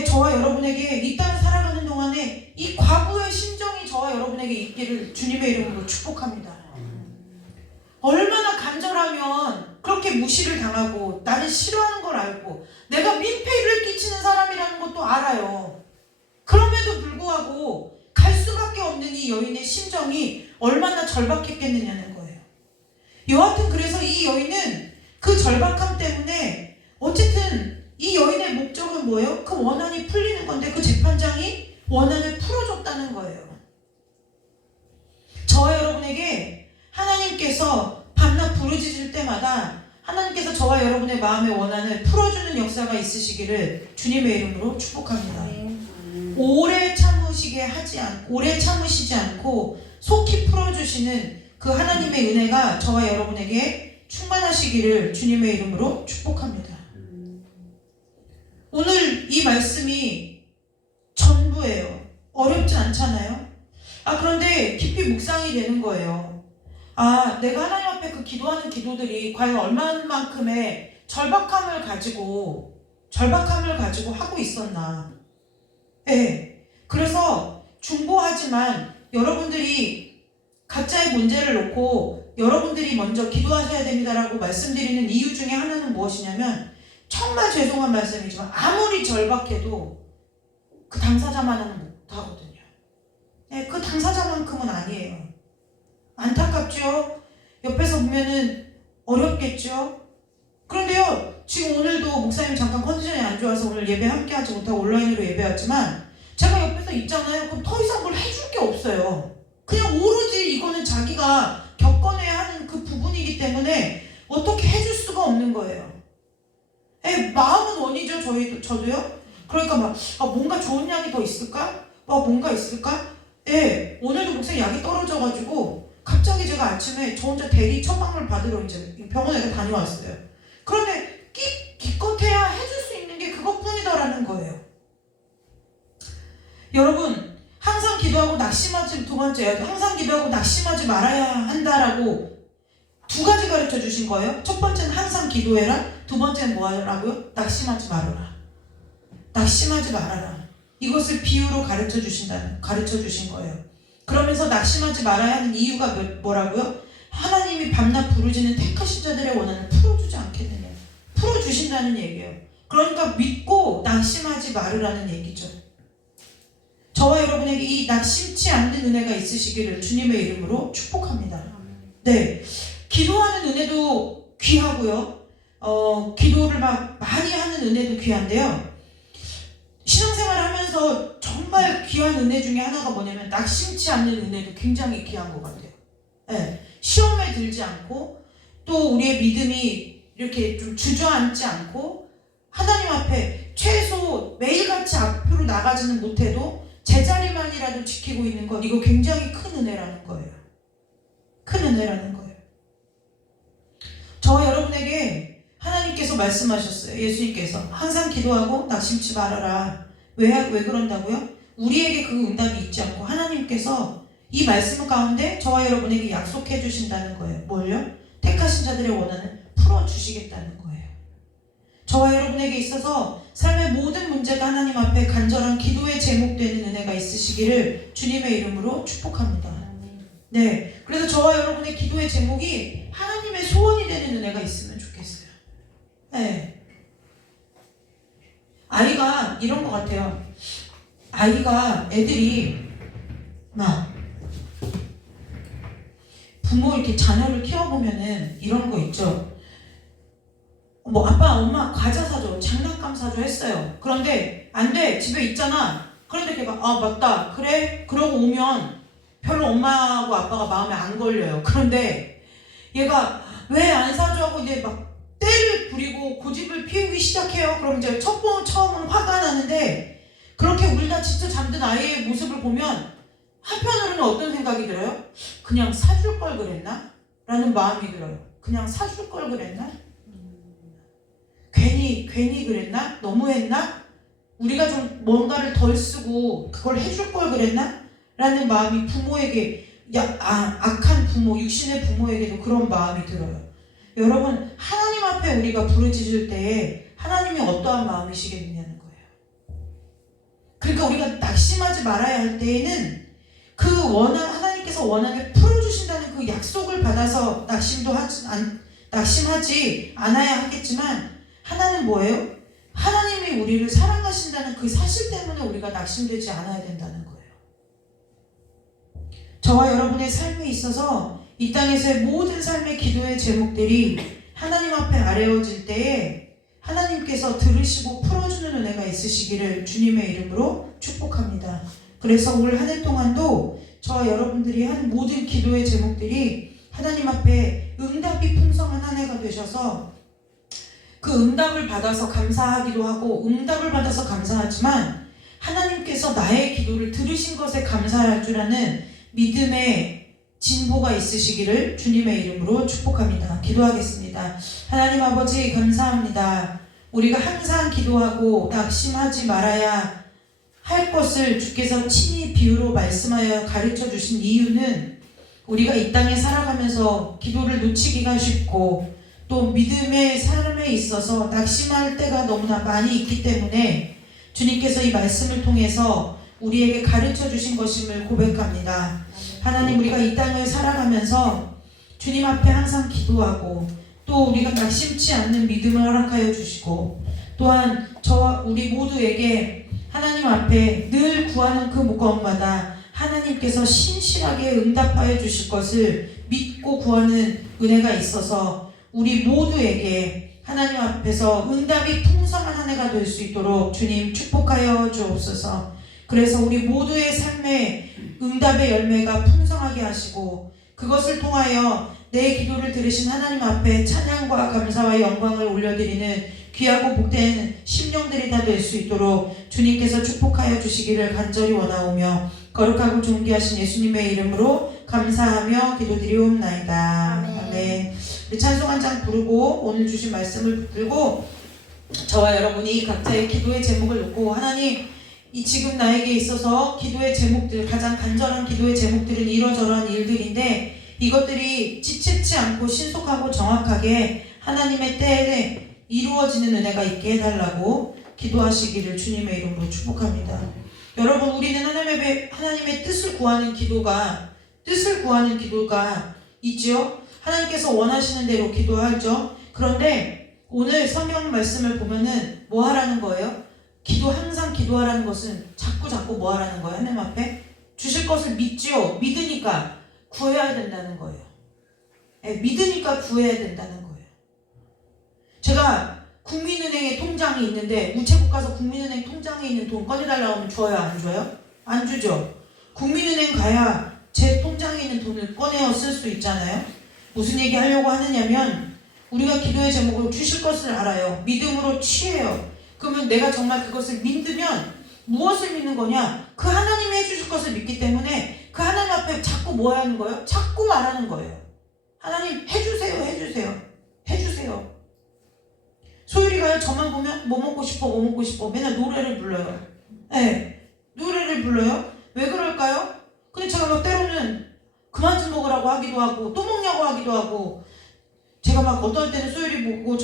저와 여러분에게 이 땅을 살아가는 동안에 이 과부의 심정이 저와 여러분에게 있기를 주님의 이름으로 축복합니다. 얼마나 간절하면 그렇게 무시를 당하고 나를 싫어하는 걸 알고 내가 민폐를 끼치는 사람이라는 것도 알아요. 그럼에도 불구하고 갈 수밖에 없는 이 여인의 심정이 얼마나 절박했겠느냐는 거예요. 여하튼 그래서 이 여인은 그 절박함 때문에 어쨌든 이 여인의 목적은 뭐예요? 그 원한이 풀리는 건데 그 재판장이 원한을 풀어줬다는 거예요. 저와 여러분에게 하나님께서 밤낮 부르짖을 때마다 하나님께서 저와 여러분의 마음의 원한을 풀어주는 역사가 있으시기를 주님의 이름으로 축복합니다. 오래 참으시지 않고 속히 풀어주시는 그 하나님의 은혜가 저와 여러분에게 충만하시기를 주님의 이름으로 축복합니다. 오늘 이 말씀이 전부예요. 어렵지 않잖아요. 그런데 깊이 묵상이 되는 거예요. 내가 하나님 앞에 그 기도하는 기도들이 과연 얼마만큼의 절박함을 가지고 하고 있었나. 네. 그래서 중보하지만 여러분들이 각자의 문제를 놓고 여러분들이 먼저 기도하셔야 됩니다라고 말씀드리는 이유 중에 하나는 무엇이냐면, 정말 죄송한 말씀이지만 아무리 절박해도 그 당사자만은 못하거든요. 네, 그 당사자만큼은 아니에요. 안타깝죠? 옆에서 보면은 어렵겠죠? 그런데요, 지금 오늘도 목사님 잠깐 컨디션이 안 좋아서 오늘 예배 함께 하지 못하고 온라인으로 예배했지만, 제가 옆에서 있잖아요. 그럼 더 이상 뭘 해줄 게 없어요. 그냥 오로지 이거는 자기가 겪어내야 하는 그 부분이기 때문에 어떻게 해줄 수가 없는 거예요. 마음은 원이죠. 저도요. 그러니까 뭔가 좋은 약이 더 있을까? 뭔가 있을까? 오늘도 목사님 약이 떨어져가지고 갑자기 제가 아침에 저 혼자 대리 처방을 받으러 이제 병원에 다녀왔어요. 그런데 기껏해야 해줄 수 있는 게 그것뿐이다라는 거예요. 여러분, 항상 기도하고 낙심하지, 두 번째요. 항상 기도하고 낙심하지 말아야 한다라고 두 가지 가르쳐 주신 거예요. 첫 번째는 항상 기도해라. 두 번째는 뭐 하라고요? 낙심하지 말아라. 낙심하지 말아라. 이것을 비유로 가르쳐 주신 거예요. 그러면서 낙심하지 말아야 하는 이유가 뭐라고요? 하나님이 밤낮 부르짖는 택하신 자들의 원한을 풀어주지 않겠느냐. 풀어주신다는 얘기예요. 그러니까 믿고 낙심하지 말으라는 얘기죠. 저와 여러분에게 이 낙심치 않는 은혜가 있으시기를 주님의 이름으로 축복합니다. 네, 기도하는 은혜도 귀하고요. 기도를 많이 하는 은혜도 귀한데요. 신앙생활을 하면서 정말 귀한 은혜 중에 하나가 뭐냐면 낙심치 않는 은혜도 굉장히 귀한 것 같아요. 네, 시험에 들지 않고 또 우리의 믿음이 이렇게 좀 주저앉지 않고 하나님 앞에 최소 매일같이 앞으로 나가지는 못해도 제자리만이라도 지키고 있는 것, 이거 굉장히 큰 은혜라는 거예요. 큰 은혜라는 거예요. 저와 여러분에게 하나님께서 말씀하셨어요. 예수님께서 항상 기도하고 낙심치 말아라. 왜 그런다고요? 우리에게 그 응답이 있지 않고 하나님께서 이 말씀 가운데 저와 여러분에게 약속해 주신다는 거예요. 뭘요? 택하신 자들의 원한을 풀어주시겠다는 거예요. 저와 여러분에게 있어서 삶의 모든 문제가 하나님 앞에 간절한 기도의 제목되는 은혜가 있으시기를 주님의 이름으로 축복합니다. 네, 그래서 저와 여러분의 기도의 제목이 하나님의 소원이 되는 은혜가 있으면 좋겠어요. 네, 아이가 이런 것 같아요. 애들이 부모 이렇게 자녀를 키워보면은 이런 거 있죠. 아빠, 엄마 과자 사줘, 장난감 사줘 했어요. 그런데 안 돼, 집에 있잖아. 그런데 걔가 맞다, 그래? 그러고 오면 별로 엄마하고 아빠가 마음에 안 걸려요. 그런데 얘가 왜 안 사줘 하고 이제 때를 부리고 고집을 피우기 시작해요. 그럼 이제 처음은 화가 나는데, 그렇게 울다 진짜 잠든 아이의 모습을 보면 한편으로는 어떤 생각이 들어요? 그냥 사줄 걸 그랬나? 라는 마음이 들어요. 그냥 사줄 걸 그랬나? 괜히 그랬나? 너무했나? 우리가 좀 뭔가를 덜 쓰고 그걸 해줄 걸 그랬나? 라는 마음이 부모에게, 악한 부모, 육신의 부모에게도 그런 마음이 들어요. 여러분, 하나님 앞에 우리가 부르짖을 때에 하나님이 어떠한 마음이시겠느냐는 거예요. 그러니까 우리가 낙심하지 말아야 할 때에는 그 하나님께서 원한을 풀어주신다는 그 약속을 받아서 낙심하지 않아야 하겠지만, 하나는 뭐예요? 하나님이 우리를 사랑하신다는 그 사실 때문에 우리가 낙심되지 않아야 된다는 거예요. 저와 여러분의 삶에 있어서 이 땅에서의 모든 삶의 기도의 제목들이 하나님 앞에 아뢰어질 때에 하나님께서 들으시고 풀어주는 은혜가 있으시기를 주님의 이름으로 축복합니다. 그래서 올 한 해 동안도 저와 여러분들이 한 모든 기도의 제목들이 하나님 앞에 응답이 풍성한 한 해가 되셔서 그 응답을 받아서 감사하기도 하고 응답을 받아서 감사하지만 하나님께서 나의 기도를 들으신 것에 감사할 줄 아는 믿음의 진보가 있으시기를 주님의 이름으로 축복합니다. 기도하겠습니다. 하나님 아버지 감사합니다. 우리가 항상 기도하고 낙심하지 말아야 할 것을 주께서 친히 비유로 말씀하여 가르쳐 주신 이유는 우리가 이 땅에 살아가면서 기도를 놓치기가 쉽고 또 믿음의 삶에 있어서 낙심할 때가 너무나 많이 있기 때문에 주님께서 이 말씀을 통해서 우리에게 가르쳐 주신 것임을 고백합니다. 하나님, 우리가 이 땅을 살아가면서 주님 앞에 항상 기도하고 또 우리가 낙심치 않는 믿음을 허락하여 주시고 또한 저와 우리 모두에게 하나님 앞에 늘 구하는 그 무거움마다 하나님께서 신실하게 응답하여 주실 것을 믿고 구하는 은혜가 있어서 우리 모두에게 하나님 앞에서 응답이 풍성한 한 해가 될 수 있도록 주님 축복하여 주옵소서. 그래서 우리 모두의 삶에 응답의 열매가 풍성하게 하시고 그것을 통하여 내 기도를 들으신 하나님 앞에 찬양과 감사와 영광을 올려드리는 귀하고 복된 심령들이 다 될 수 있도록 주님께서 축복하여 주시기를 간절히 원하오며 거룩하고 존귀하신 예수님의 이름으로 감사하며 기도드리옵나이다. 아멘. 우리 찬송 한 장 부르고 오늘 주신 말씀을 붙들고 저와 여러분이 각자의 기도의 제목을 놓고 하나님, 이 지금 나에게 있어서 기도의 제목들, 가장 간절한 기도의 제목들은 이러저러한 일들인데 이것들이 지체치 않고 신속하고 정확하게 하나님의 때에 이루어지는 은혜가 있게 해달라고 기도하시기를 주님의 이름으로 축복합니다. 여러분, 우리는 하나님의 뜻을 구하는 기도가 있죠. 하나님께서 원하시는 대로 기도하죠. 그런데 오늘 성경 말씀을 보면은 뭐 하라는 거예요? 항상 기도하라는 것은 자꾸 뭐 하라는 거예요? 하나님 앞에 주실 것을 믿지요. 믿으니까 구해야 된다는 거예요. 믿으니까 구해야 된다는 거예요. 제가 국민은행에 통장이 있는데 우체국 가서 국민은행 통장에 있는 돈 꺼내달라고 하면 줘요? 안 줘요? 안 주죠. 국민은행 가야 제 통장에 있는 돈을 꺼내어 쓸 수 있잖아요. 무슨 얘기 하려고 하느냐면 우리가 기도의 제목으로 주실 것을 알아요. 믿음으로 취해요. 그러면 내가 정말 그것을 믿으면 무엇을 믿는 거냐? 그 하나님이 해주실 것을 믿기 때문에 그 하나님 앞에 자꾸 뭐 하는 거예요? 자꾸 말하는 거예요. 하나님 해주세요. 소율이가요, 저만 보면 뭐 먹고 싶어 맨날 노래를 불러요. 노래를 불러요. 왜 그럴까요? 근데 제가 막 때로는 그만 좀 먹으라고 하기도 하고 또 먹냐고 하기도 하고 제가 막 어떨 때는 소율이 보고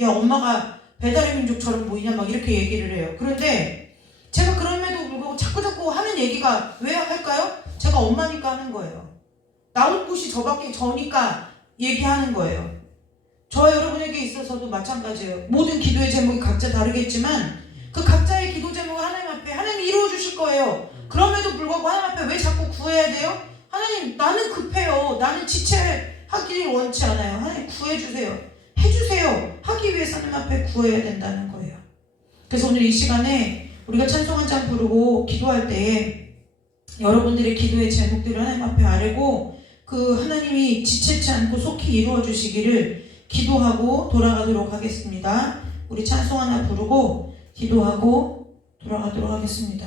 야, 엄마가 배달의 민족처럼 보이냐 막 이렇게 얘기를 해요. 그런데 제가 그럼에도 불구하고 자꾸 하는 얘기가 왜 할까요? 제가 엄마니까 하는 거예요. 나올 곳이 저니까 얘기하는 거예요. 저와 여러분에게 있어서도 마찬가지예요. 모든 기도의 제목이 각자 다르겠지만 그 각자의 기도 제목을 하나님 앞에 하나님이 이루어 주실 거예요. 그럼에도 불구하고 하나님 앞에 왜 자꾸 구해야 돼요? 하나님, 나는 급해요. 나는 지체하기를 원치 않아요. 하나님 구해주세요. 해주세요. 하기 위해서 하나님 앞에 구해야 된다는 거예요. 그래서 오늘 이 시간에 우리가 찬송 한 장 부르고 기도할 때에 여러분들의 기도의 제목들을 하나님 앞에 아뢰고 그 하나님이 지체치 않고 속히 이루어 주시기를 기도하고 돌아가도록 하겠습니다. 우리 찬송 하나 부르고 기도하고 돌아가도록 하겠습니다.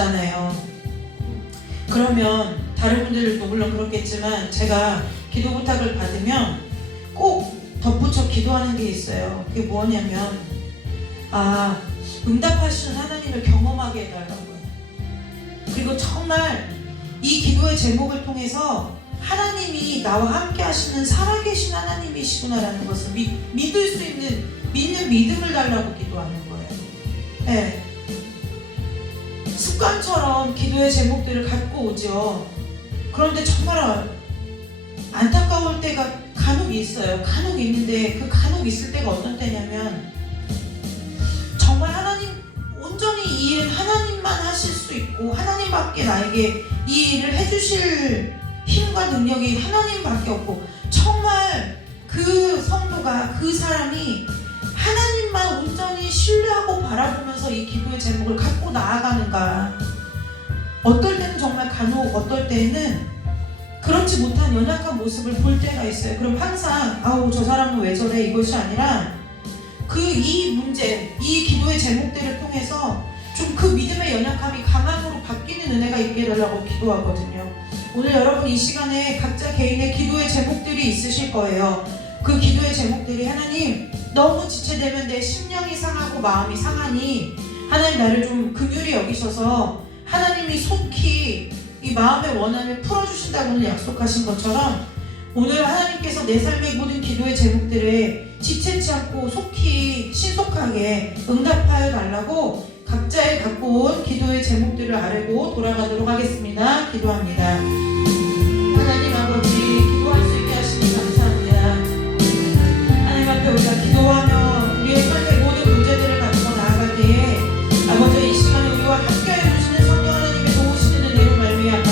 받잖아요. 그러면 다른 분들도 물론 그렇겠지만 제가 기도 부탁을 받으면 꼭 덧붙여 기도하는 게 있어요. 그게 뭐냐면 응답하시는 하나님을 경험하게 해달라고요. 그리고 정말 이 기도의 제목을 통해서 하나님이 나와 함께 하시는 살아계신 하나님이시구나라는 것을 믿을 수 있는 믿는 믿음을 달라고 기도하는 거예요. 네. 습관처럼 기도의 제목들을 갖고 오죠. 그런데 정말 안타까울 때가 간혹 있어요. 간혹 있는데 그 간혹 있을 때가 어떤 때냐면 정말 하나님 온전히 이 일은 하나님만 하실 수 있고 하나님밖에 나에게 이 일을 해주실 힘과 능력이 하나님밖에 없고 정말 그 성도가 그 사람이 하나님만 온전히 신뢰하고 바라보면서 이 기도의 제목을 갖고 나아가는가. 어떨 때는 정말 간혹 어떨 때는 그렇지 못한 연약한 모습을 볼 때가 있어요. 그럼 항상 저 사람은 왜 저래 이것이 아니라 이 문제, 이 기도의 제목들을 통해서 좀 그 믿음의 연약함이 강함으로 바뀌는 은혜가 있게 해달라고 기도하거든요. 오늘 여러분 이 시간에 각자 개인의 기도의 제목들이 있으실 거예요. 그 기도의 제목들이 하나님 너무 지체되면 내 심령이 상하고 마음이 상하니 하나님 나를 좀 긍휼히 여기셔서 하나님이 속히 이 마음의 원한을 풀어주신다고 오늘 약속하신 것처럼 오늘 하나님께서 내 삶의 모든 기도의 제목들에 지체치 않고 속히 신속하게 응답하여 달라고 각자의 갖고 온 기도의 제목들을 아뢰고 돌아가도록 하겠습니다. 기도합니다. 하나님 아버지 기도할 수 있게 하시니 감사합니다. 하나님 앞에 우리가 기도하며 우리의 삶의 모든 문제들을 가지고 나아갈 때에 아버지 이 시간에 우리와 함께해 주시는 성령 하나님의 도우시는 은혜로 말미암아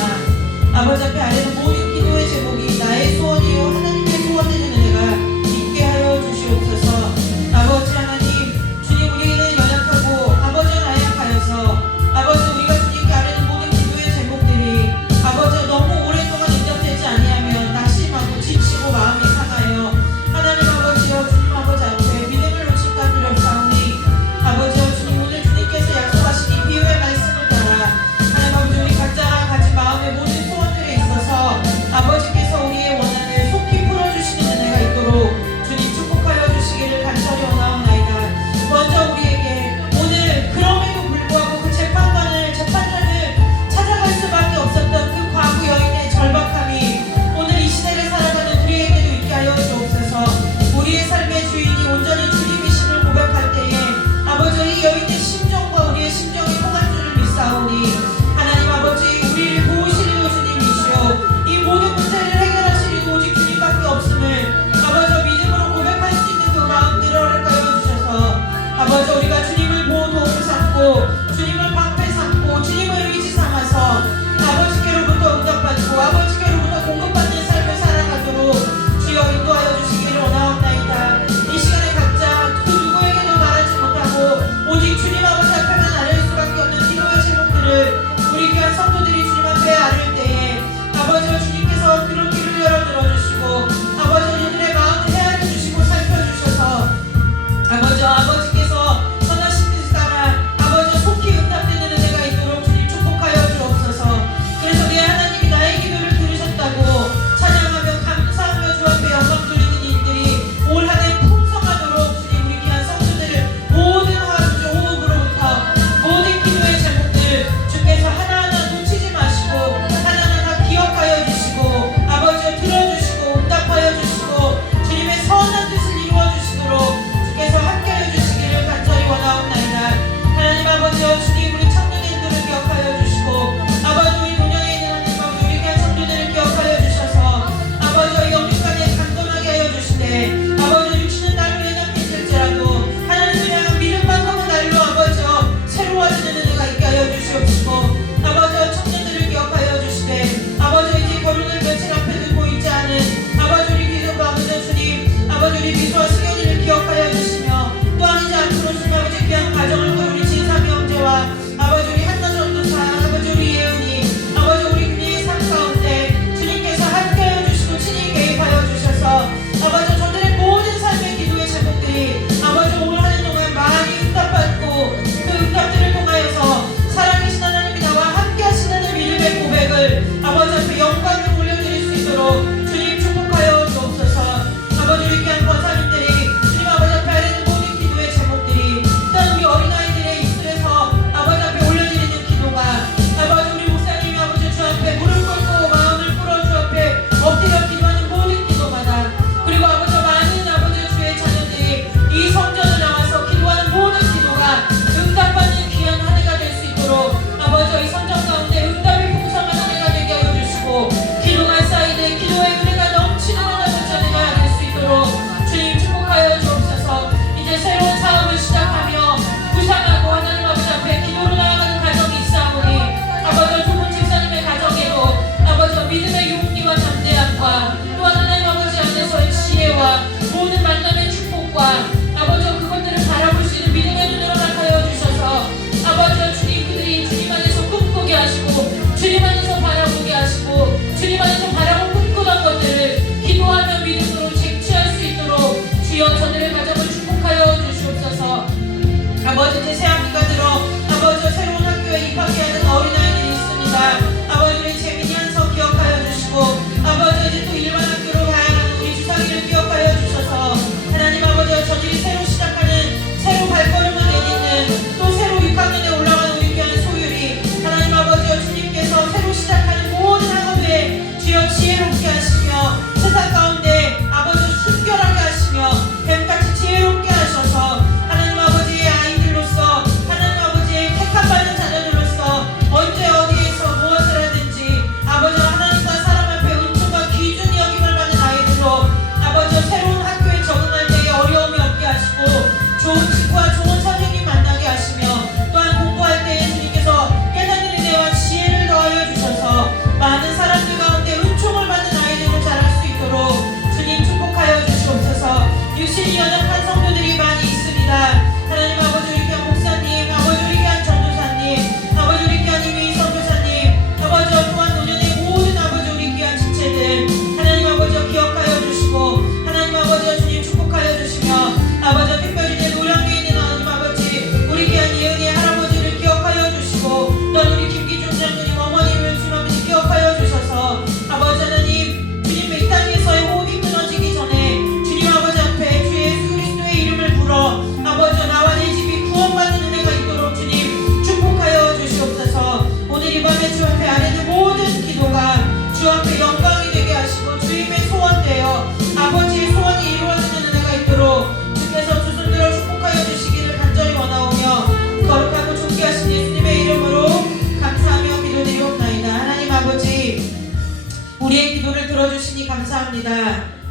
아버지 앞에 아뢰는 모든 기도의 제목이 나의 소원이요 하나님의 소원되는 은혜가 있게 하여 주시옵소서. 아버지 하나님 주님 우리는 연약하고 아버지 나약하여서 아버지 우리가 주님께 아뢰는 모든 기도의 제목들이 아버지 너무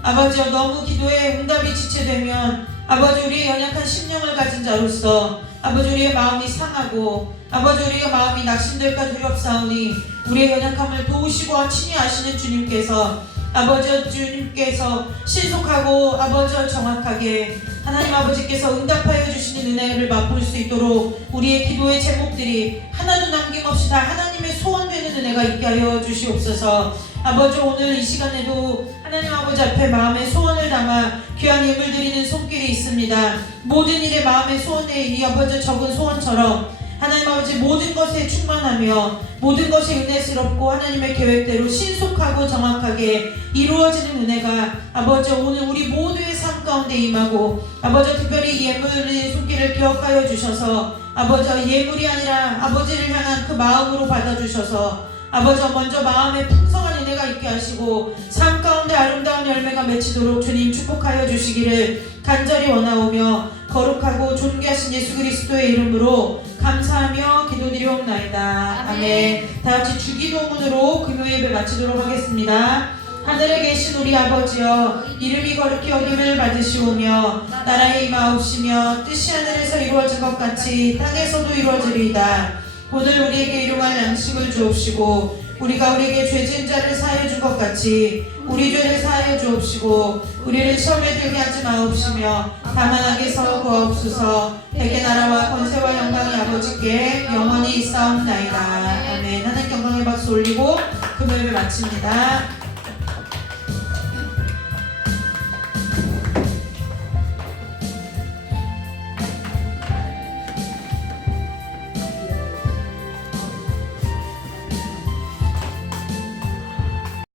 아버지여 너무 기도에 응답이 지체되면 아버지 우리의 연약한 심령을 가진 자로서 아버지 우리의 마음이 상하고 아버지 우리의 마음이 낙심될까 두렵사오니 우리의 연약함을 도우시고 친히 아시는 주님께서 아버지 주님께서 신속하고 아버지 정확하게 하나님 아버지께서 응답하여 주시는 은혜를 맛볼 수 있도록 우리의 기도의 제목들이 하나도 남김없이 다 하나님의 소원되는 은혜가 있게 하여 주시옵소서. 아버지 오늘 이 시간에도 하나님 아버지 앞에 마음의 소원을 담아 귀한 예물 드리는 손길이 있습니다. 모든 일에 마음의 소원에 이 아버지 적은 소원처럼 하나님 아버지 모든 것에 충만하며 모든 것이 은혜스럽고 하나님의 계획대로 신속하고 정확하게 이루어지는 은혜가 아버지 오늘 우리 모두의 삶 가운데 임하고 아버지 특별히 예물의 손길을 기억하여 주셔서 아버지 예물이 아니라 아버지를 향한 그 마음으로 받아주셔서 아버지 먼저 마음에 풍성한 은혜가 있게 하시고 삶 가운데 아름다운 열매가 맺히도록 주님 축복하여 주시기를 간절히 원하오며 거룩하고 존귀하신 예수 그리스도의 이름으로 감사하며 기도드리옵나이다. 아멘. 다같이 주기도문으로 금요 예배 마치도록 하겠습니다. 하늘에 계신 우리 아버지여 이름이 거룩히 여김을 받으시오며 나라의 임하옵시며 뜻이 하늘에서 이루어진 것 같이 땅에서도 이루어지리이다. 오늘 우리에게 일용할 양식을 주옵시고 우리가 우리에게 죄 지은 자를 사하여 준 것 같이 우리 죄를 사하여 주옵시고 우리를 시험에 들게 하지 마옵시며 다만 악에서 구하옵소서. 대개 나라와 권세와 영광이 아버지께 영원히 있사옵나이다. 아멘. 하나님께 영광의 박수 올리고 금요일을 마칩니다.